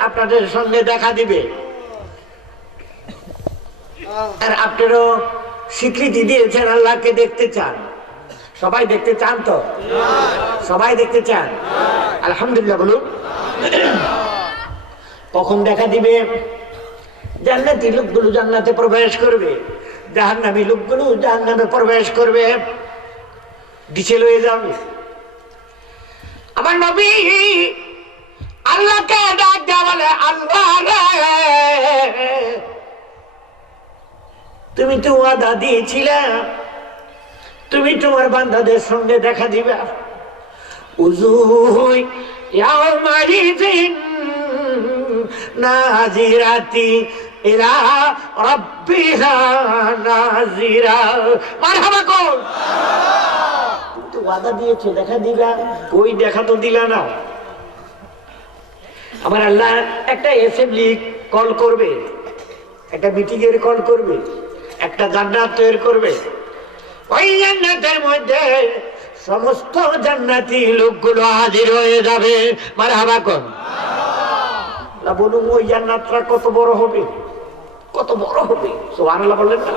আপনাদের সঙ্গে দেখা দিবে। আর আপনারও স্বীকৃতি দিয়েছেন আল্লাহকে দেখতে চান। সবাই দেখতে চান তো? সবাই দেখতে চান? আলহামদুলিল্লাহ বলুন। কখন দেখা দিবে? জান্নাতি লোকগুলো জান্নাতে প্রবেশ করবে। জাহান্নামী লোকগুলো জাহান্নামে প্রবেশ করবে। দিছে লয়ে যাবে। আমার নবী আল্লাহকে বলে, আল্লাহ তুমি তো ওয়াদা দিয়েছিলে, তুমি তোমার বান্দাদের সঙ্গে দেখা দিবে। নাজিরাতি দেখা দিলা কই দেখা তো দিলা না। আমার আল্লাহ একটা অ্যাসেম্বলি কল করবে, একটা মিটিং এর কল করবে, একটা জান্নাত তৈরি করবে। ওই জান্নাতের মধ্যে সমস্ত জান্নাতি লোকগুলো হাজির হয়ে যাবে। মানে হাবা কন বলুন, ওই জান্নাতটা কত বড় হবে? কত বড় হবে? সোহানাল্লাহ বললেন না?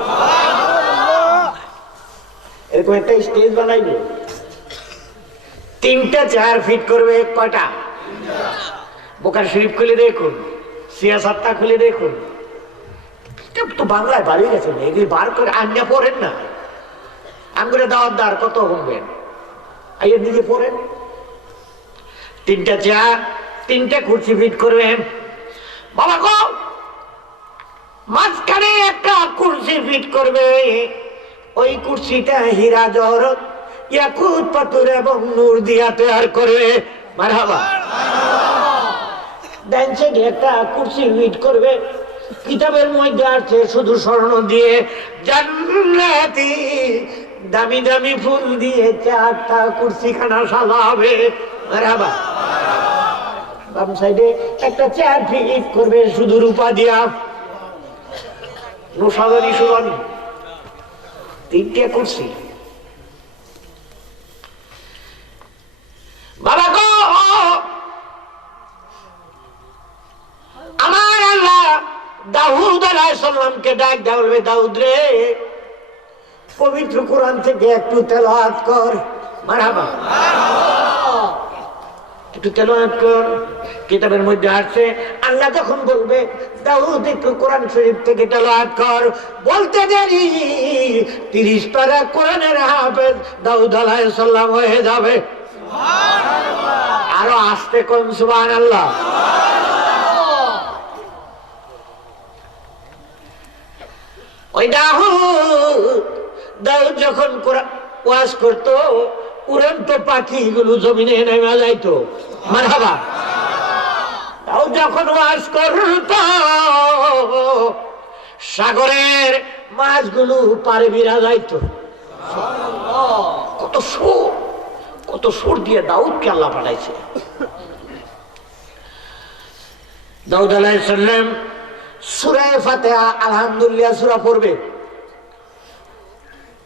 এরকম একটা স্টেজ বানাইবে। তিনটা চেয়ার ফিট করবে, কয়টা? বোকার শরীফ খুলে দেখুন সিয়াসাতটা খুলে দেখুন। তো বাংলায় বাড়ি গেছে এগুলি বার করে আজ্ঞা পড়েন না। আঙ্গুরে দাওয়াত দার কত কমবেন আইয়ের দিকে পড়েন। তিনটা চেয়ার, তিনটা কুর্সি ফিট করবেন। বাবা গো, মাঝখানে একটা কুর্সি ফিট করবে। ওই কুর্সিটা হীরা জহরত ইয়াকুত পাথর এবং নূর দিয়া তৈরি করবে মারহাবা। ডান সাইডে একটা কুর্সি ফিট করবে। কিতাবের মধ্যে আছে শুধু স্বর্ণ দিয়ে জান্নাতি দামি দামি ফুল দিয়ে চারটা কুর্সি খানা সাজাবে। মারহাবা বাম সাইডে একটা চেয়ার ফিট করবে শুধু রূপা দিয়া। নোসাদানি সুবানি। তিনটে কুর্সি। বাবা দাউদ আলাইসাল্লামকে ডাক দেওয়া বলবে দাউদ রে। পবিত্র কোরআন থেকে একটু তেলাওয়াত কর। মারাবা একটু তেলাওয়াত কর। কিতাবের মধ্যে আসছে। আল্লাহ যখন বলবে দাউদ একটু কোরআন শরীফ থেকে তেলাওয়াত কর। বলতে দেরি। তিরিশ পারা কোরআনের হাফেজ দাউদ আলাইসাল্লাম হয়ে যাবে। আরও আসতে কোন সুবান আল্লাহ ওই দাউদ দাউদ যখন ওয়াজ করতো উড়ন্ত পাখিগুলো জমিনে নেমে যাইতো। মারহাবা। দাউদ যখন ওয়াজ করতো সাগরের মাছগুলো পারে বিরা যাইতো। কত সুর কত সুর দিয়ে দাউদকে আল্লাহ পাঠাইছে। দাউদ আলাইসাল্লাম সুরায় ফাতেহা, আলহামদুলিল্লাহ সুরা পড়বে।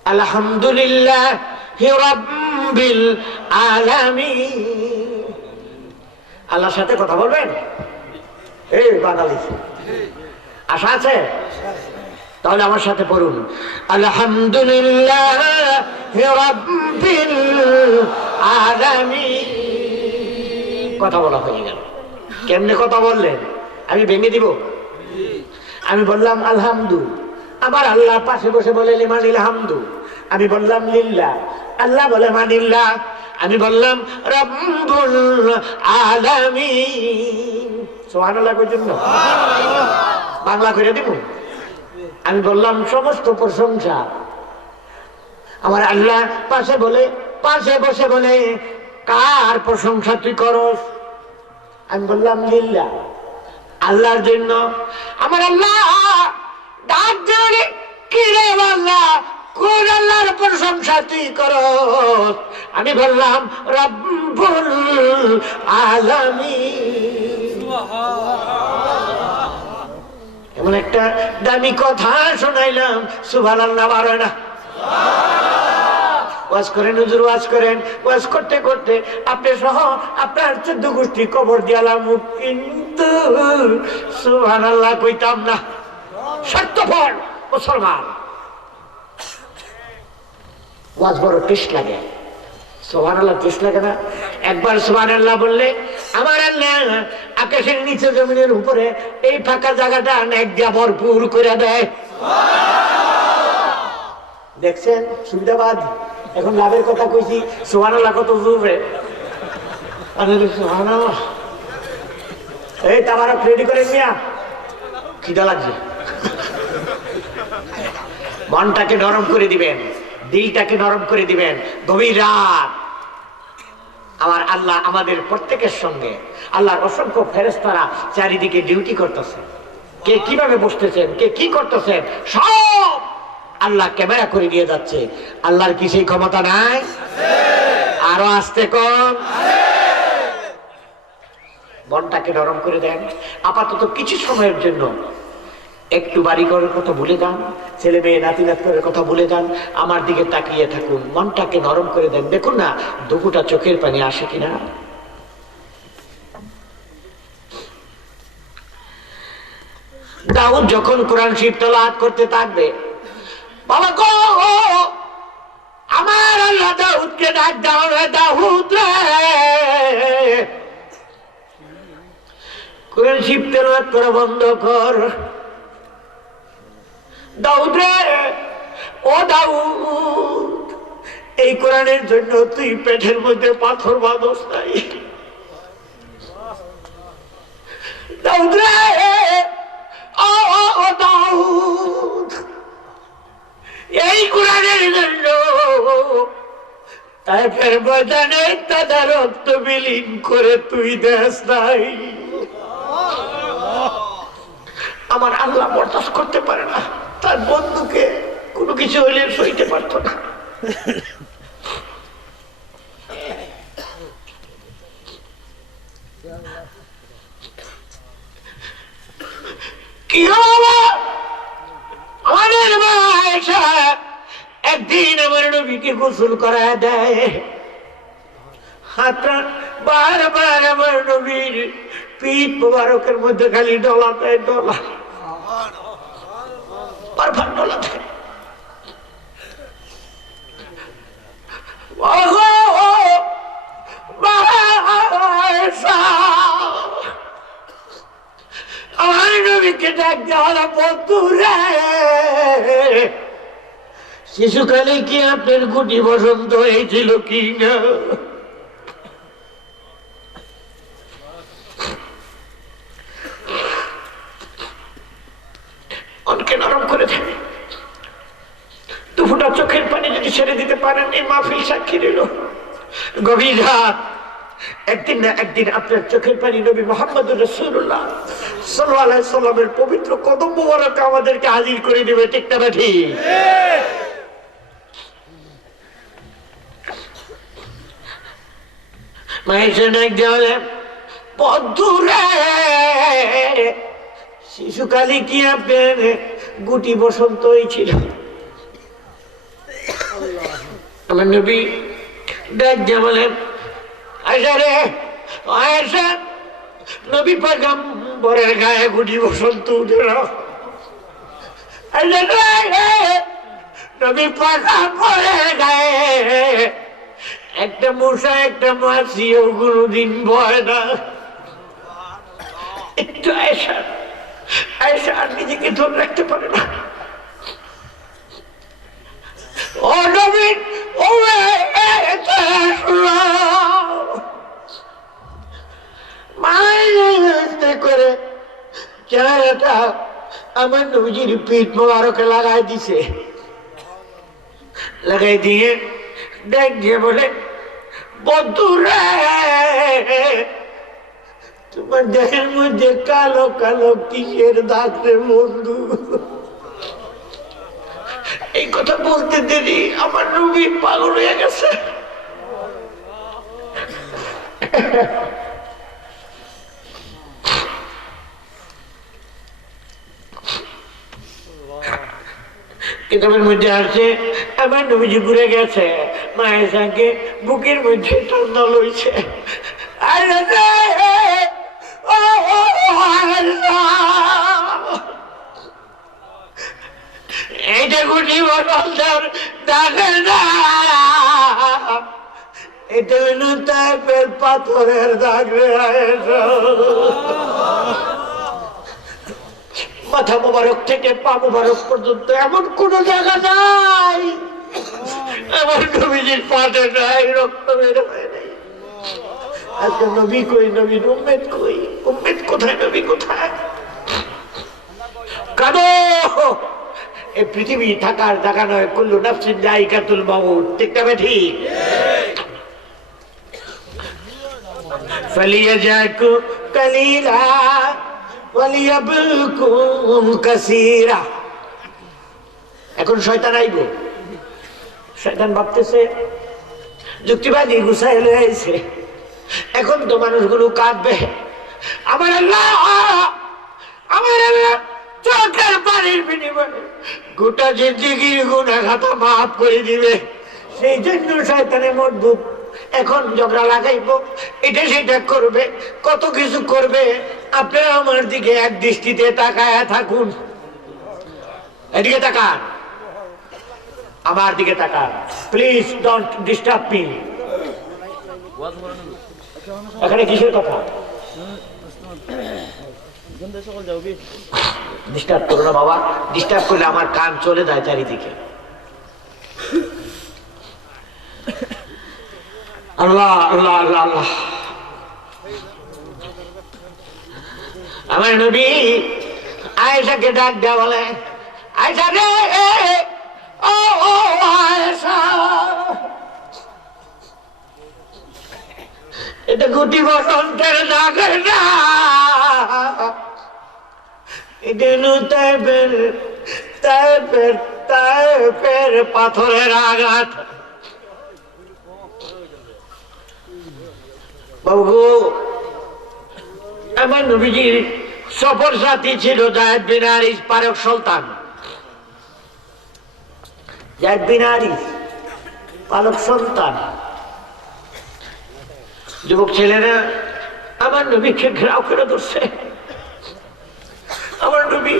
আলহামদুলিল্লাহ রাব্বিল আলামিন। আল্লাহর সাথে কথা বলবেন? এই বাঙালি। আশা আছে? তাহলে আমার সাথে পড়ুন। আলহামদুলিল্লাহ কথা বলা হয়ে গেল। কেমনে কথা বললেন? আমি ভেঙে দিব। আমি বললাম, আলহামদু। আমার আল্লাহ পাশে বসে বলে লিমানিল হামদু। আমি বললাম লিল্লা আল্লাহ বলে মানিল্লা আমি বললাম, রব্বুল আলামিন। সুবহানাল্লাহ জন্য। বাংলা করে দিব আমি বললাম, সমস্ত প্রশংসা। আমার আল্লাহ পাশে বলে, পাশে বসে বলে, কার প্রশংসা তুই করস? আমি বললাম লিল্লা আল্লাহর জন্য। আমার আল্লাহ ডাক কি আমি বললাম এমন একটা দামি কথা শোনাইলাম সুভান আল্লাহ বারো না। ওয়াজ করেন, হুজুর ওয়াজ করেন। ওয়াজ করতে করতে আপনি সহ আপনার চোদ্দ গোষ্ঠী কবর দিয়ালাম কিন্তু সুহান আল্লাহ কইতাম না, স্বার্থপর মুসলমান। ওয়াজ বড় টেস্ট লাগে। সোহান আল্লাহ টেস্ট লাগে না। একবার সোহান আল্লাহ বললে, আমার আল্লাহ আকাশের নিচে জমিনের উপরে এই ফাঁকা জায়গাটা এক দিয়া ভরপুর করে দেয়। দেখছেন? সুবিধাবাদ। এখন লাভের কথা কইছি সোহান আল্লাহ কত জুড়বে সোহান আল্লাহ এই তামারা রেডি করে মিয়া খিদা লাগছে। মনটাকে নরম করে দিবেন, দিলটাকে নরম করে দিবেন, গভীর রাত। আমার আল্লাহ আমাদের প্রত্যেকের সঙ্গে, আল্লাহর অসংখ্য ফেরেস্তারা চারিদিকে ডিউটি করতেছে। কে কীভাবে বসতেছেন, কে কি করতেছেন, সব আল্লাহ ক্যামেরা করে নিয়ে যাচ্ছে। আল্লাহর কি সেই ক্ষমতা নাই? আরও আসতে কম? মনটাকে নরম করে দেন। আপাতত কিছু সময়ের জন্য একটু বাড়ি করার কথা ভুলে যান, ছেলে মেয়ে নাতি করার কথা ভুলে যান, আমার দিকে তাকিয়ে থাকুন, মনটাকে নরম করে দেন। দেখুন না দুপুটা চোখের পানি আসে কিনা। দাউদ যখন কোরআন শিব তলাত করতে থাকবে বাবা গো, আমার আল্লাহ দাউদকে ডাক দাও রে দাউদ রে। কোরআন শিব তেলাওয়াত করা বন্ধ কর। দাউদ রে, ও দাউদ, এই কোরআনের জন্য তুই পেটের মধ্যে পাথর বাঁধস নাই। দাউদ রে, ও দাউদ এই কোরআনের জন্য তাইফের ময়দানে তাদের রক্ত বিলীন করে তুই দেশ নাই। আমার আল্লাহ বরদাস্ত করতে পারে না। তার বন্ধুকে কোনো কিছু হইলে সইতে পারতো না কি হলো আমাদের মা আয়েশা একদিন আমার নবীকে গোসল করা দেয়। হাতটা বারবার আমার নবীর পিঠ মোবারকের মধ্যে খালি ডলা দেয় ডলা। বারবার ডলা দেয় আমার নবীকে ডাক দেওয়া বন্ধু রে শিশুকালে কি আপনার গুটি বসন্ত হয়েছিল কি না নরম করে দুফুটা চোখের পানি যদি ছেড়ে দিতে পারেন মাহফিল সাক্ষী একদিন না একদিন আপনার চোখের পানি পবিত্র আমাদেরকে হাজির করে দেবে, ঠিক না ঠিক। মায়ের নাক দেওয়ালে বন্ধুরে শিশুকালে কি আপনার গুটি বসন্ত হয়েছিল আমার নবী ডাক দিয়ে বলেন আয়সা রে, আয়সা, নবী পাগাম বরের গায়ে গুটি বসন্ত উঠে নবী পাগাম বরের গায়ে একটা মশা, একটা মাছিও কোনোদিন ভয় না। একটু আয়সা আয়সা, আর নিজেকে ধরে রাখতে পারে না। ও ও করে চেহারাটা আমার নবীজির পিঠ মোবারকে লাগাই দিছে। লাগাই দিয়ে দিয়ে বলে, বন্ধুরে, তোমার দেহের মধ্যে কালো কালো কিসের দাগ রে বন্ধু? এই কথা বলতে দেরি, আমার নবী পাগল হয়ে গেছে। কিতাবের মধ্যে আছে, আমার নবীজি ঘুরে গেছে। মায়ের সঙ্গে বুকের মধ্যে টান্দা লইছে। এইটা না এটা মাথা মোবারক থেকে পা মোবারক পর্যন্ত এমন কোন জায়গা নাই। আমার নবীজির পাটে নাই রক্ত বের হয় নাই আজকে নবী কই নবীর উম্মেদ কই উম্মেদ কোথায় নবী কোথায় কাঁদো এই পৃথিবী থাকার জায়গা নয় কুল্লু নাফসিন জায়গাতুল মাউত ঠিক না ঠিক فليجاكوا قليلا وليبلكم كثيرا এখন শয়তান আইব শয়তান ভাবতেছে, যুক্তিবাদী গুছাই লয়েছে এখন তো মানুষগুলো কাঁদবে। আমার আমার মাফ করে দিবে। সেই জন্য এখন এটা সেটা করবে, কত কিছু করবে আপনারা আমার দিকে এক দৃষ্টিতে তাকায় থাকুন। এদিকে তাকান। আমার দিকে তাকান। প্লিজ ডোন্ট ডিস্টার্ব মি এখানে কিসের কথা? ডিস্টার্ব করো না বাবা। ডিস্টার্ব করলে আমার কান চলে যায় চারিদিকে। আল্লাহ আল্লাহ আল্লাহ আল্লাহ। আমার নবী আয়েশাকে ডাক দেওয়া বলে, আয়েশা রে! এটা গুটি বসন্তের দাগের না এটা তাইপের তাইপের পাথরের আঘাত। বাবু আমার নবীজির সফর সাথী ছিল জায়দ বিন হারিস পারক সুলতান। জায়দ বিন হারিস পালক যুবক ছেলেরা, আমার নবীকে ঘেরাও করে ধরছে। আমার নবী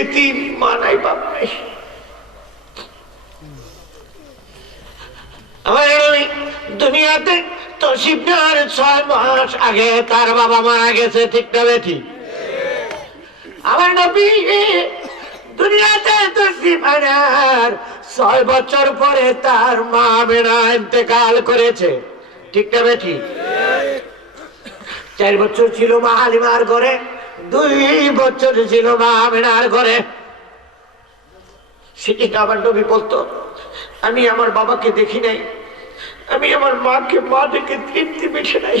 এতিম মা নাই বাপ নাই আমার দুনিয়াতে ছয় মাস আগে তার বাবা মারা বেঠি? আমার নবী দুনিয়াতে ছয় বছর পরে তার মা মেনা ইন্তেকাল করেছে, ঠিক না বেঠি? চার বছর ছিল মা হালিমার ঘরে দুই বছর ছিল মা মেনার ঘরে সেদিকে আমার নবী বলতো আমি আমার বাবাকে দেখি নাই আমি আমার মাকে মা দেখে তৃপ্তি মিটে নাই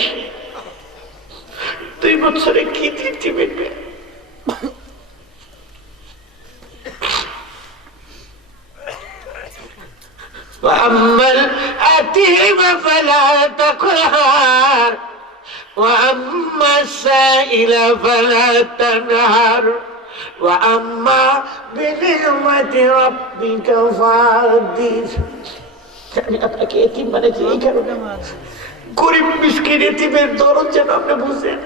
দুই বছরে কি তৃপ্তি মিটবে وأما الأتيم فلا تقهر وأما السائل فلا تنهر وأما بنعمة ربك فحدث আমি আপনাকে এতিম বানাইছি এই কারণে গরিব মিসকিন এতিমের দরদ যেন আপনি বুঝেন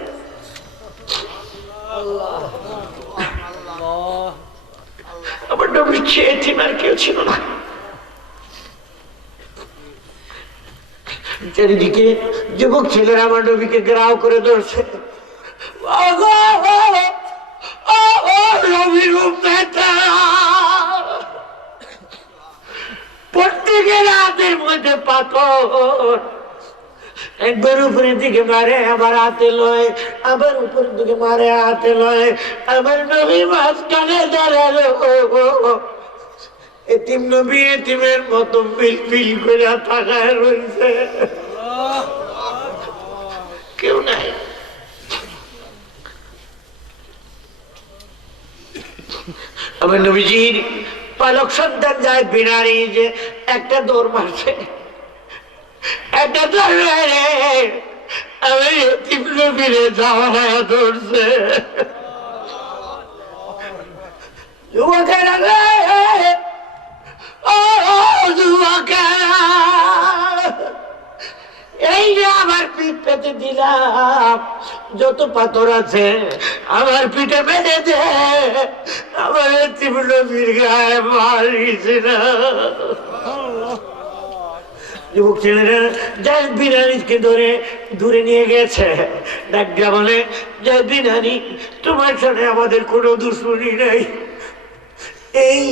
আমার নবীর চেয়ে এতিম আর কেউ ছিল না চারিদিকে যুবক ছেলেরা আমার নবীকে গ্রাহ করে ধরছে। প্রত্যেকের হাতের মধ্যে একবার উপরের দিকে মারে, আবার হাতে লয়। আবার উপরের দিকে মারে, হাতে লয়। আবার নবী মাঝখানে দাঁড়াল। নবী মতো পিল পিল করে থাকায় রয়েছে। কেউ নাই। আমার নবীজির পালক সন্তান যায় বিনারি যে একটা দৌড় মারছে। একটা দৌড় মেরে। আমি ধরছে যুবকেরা পেতে দিলাম। যত পাথর আছে, আমার পিঠে বেঁধে দে। আমার তীব্র গায়ে মারিছে না যুবক ছেলেরা যাই বিনানিকে ধরে দূরে নিয়ে গেছে। ডাকটা বলে যাই বিনানি, তোমার সাথে আমাদের কোনো দুশ্মনী নেই। এই,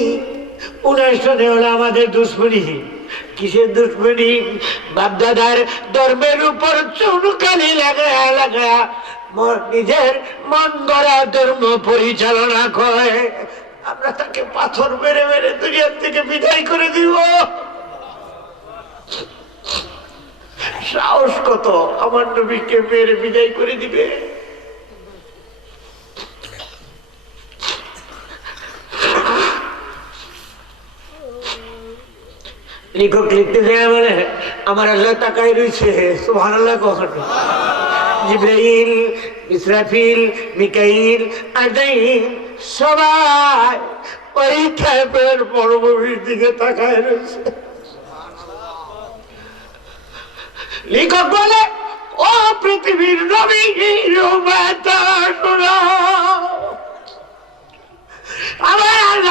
উনার সাথে হলো আমাদের দুশ্মনী। কিসের দুশ্মনী? বাপদাদার ধর্মের উপর চুনকালি লাগা লাগা। নিজের মন গড়া ধর্ম পরিচালনা করে। আমরা তাকে পাথর মেরে মেরে দুনিয়ার থেকে বিদায় করে দিব। সাহস কত? আমার নবীকে মেরে বিদায় করে দিবে। লেখক, লিখতে যায় বলে আমার আল্লাহ তাকাই রয়েছে। আল্লাহ কখন ইসরাফিল, মিকাইল সবাই পরীক্ষায় পেয়ের দিকে তাকায় রয়েছে। লেখক বলে, ও পৃথিবীর আমার